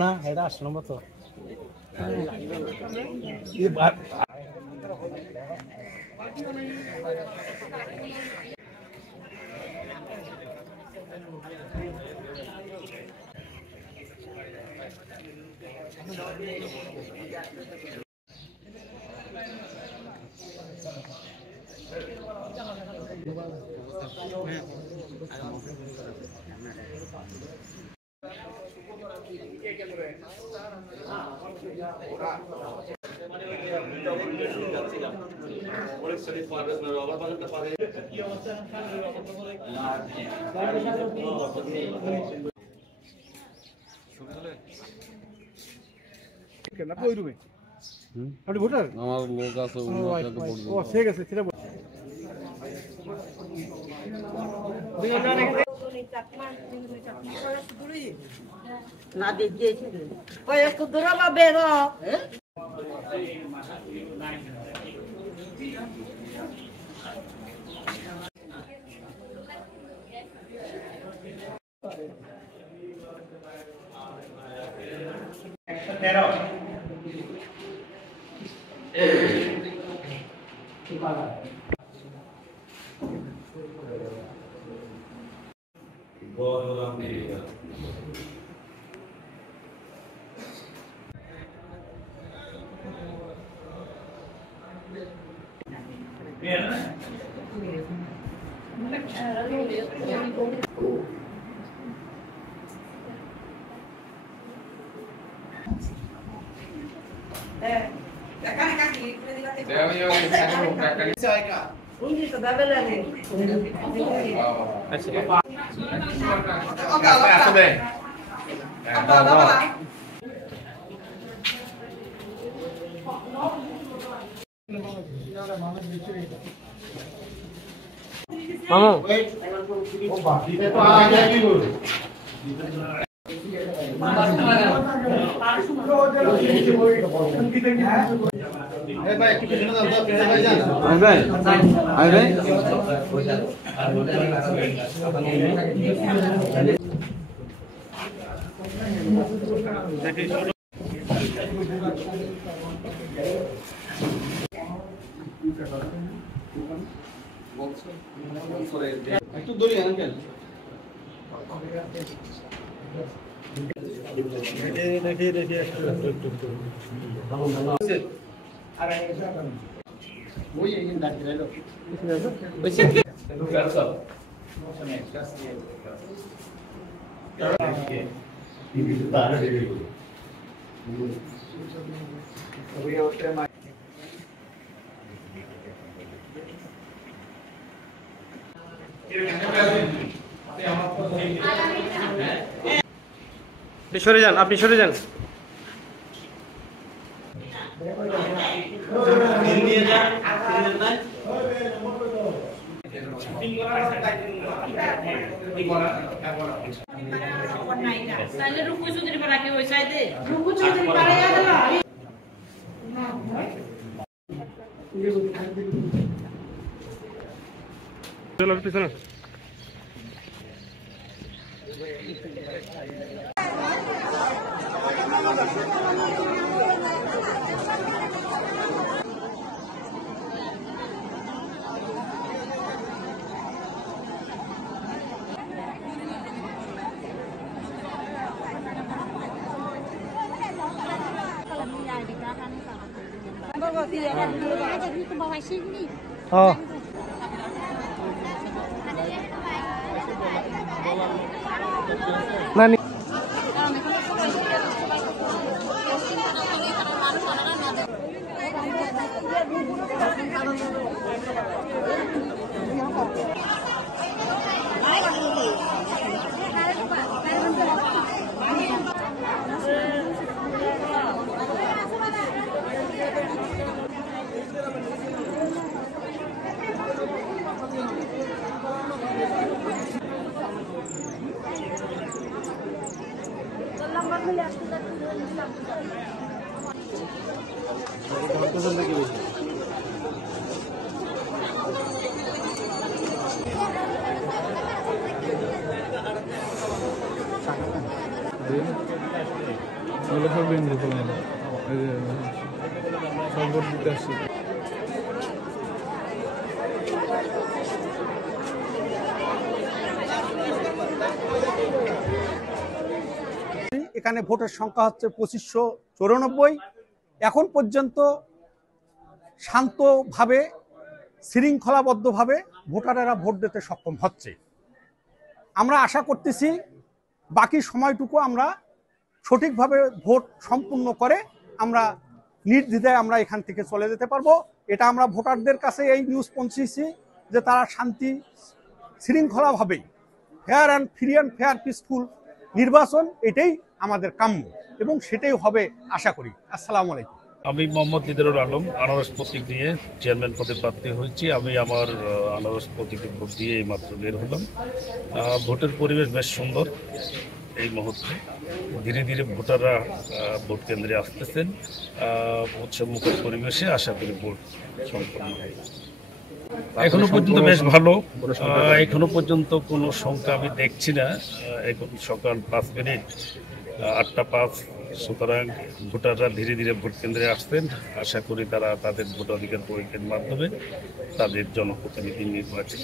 না এটা 8 নম্বর তো আপনি ভোটার আমার লোক আছে ও ঠিক আছে সেটা না দিয়েছে ওই একটু দূরে পাবে গো একটু দড়ি আঙ্কেল দেখে ওই এই দাঁড়িয়ে রইলো সরে যান, আপনি সরে যান। পিছনে Nani. এখানে ভোটের সংখ্যা হচ্ছে 2594। এখন পর্যন্ত শান্তভাবে শৃঙ্খলাবদ্ধভাবে ভোটারেরা ভোট দিতে সক্ষম হচ্ছে। আমরা আশা করতেছি বাকি সময়টুকু আমরা সঠিকভাবে ভোট সম্পূর্ণ করে আমরা নির্দ্বিধায় আমরা এখান থেকে চলে যেতে পারবো। এটা আমরা ভোটারদের কাছে এই নিউজ পৌঁছেছি যে তারা শান্তি শৃঙ্খলাভাবেই fair and free and fair peaceful নির্বাচন, এটাই আমাদের কাম্য এবং সেটাই হবে আশা করি। আসসালামু আলাইকুম। আমি মোহাম্মদ লিদারুল আলম আনারস প্রতীক নিয়ে চেয়ারম্যান পদে প্রার্থী হয়েছি। আমি আমার আনারস প্রতীকে ভোট দিয়ে এইমাত্র বের হলাম। ভোটের পরিবেশ বেশ সুন্দর। এই মুহূর্তে ধীরে ধীরে ভোটাররা ভোট কেন্দ্রে আসতেছেন। উৎসবমুখর পরিবেশে আশা করি ভোট সম্পন্ন হবে। এখনো পর্যন্ত বেশ ভালো। এখনো পর্যন্ত কোনো সংখ্যা আমি দেখছি না। এখন সকাল 5 মিনিট 8টা 5, সুতরাং ভোটাররা ধীরে ধীরে ভোট কেন্দ্রে আসছেন। আশা করি তারা তাদের ভোটাধিকার প্রয়োগের মাধ্যমে তাদের জনপ্রতিনিধি নির্বাচন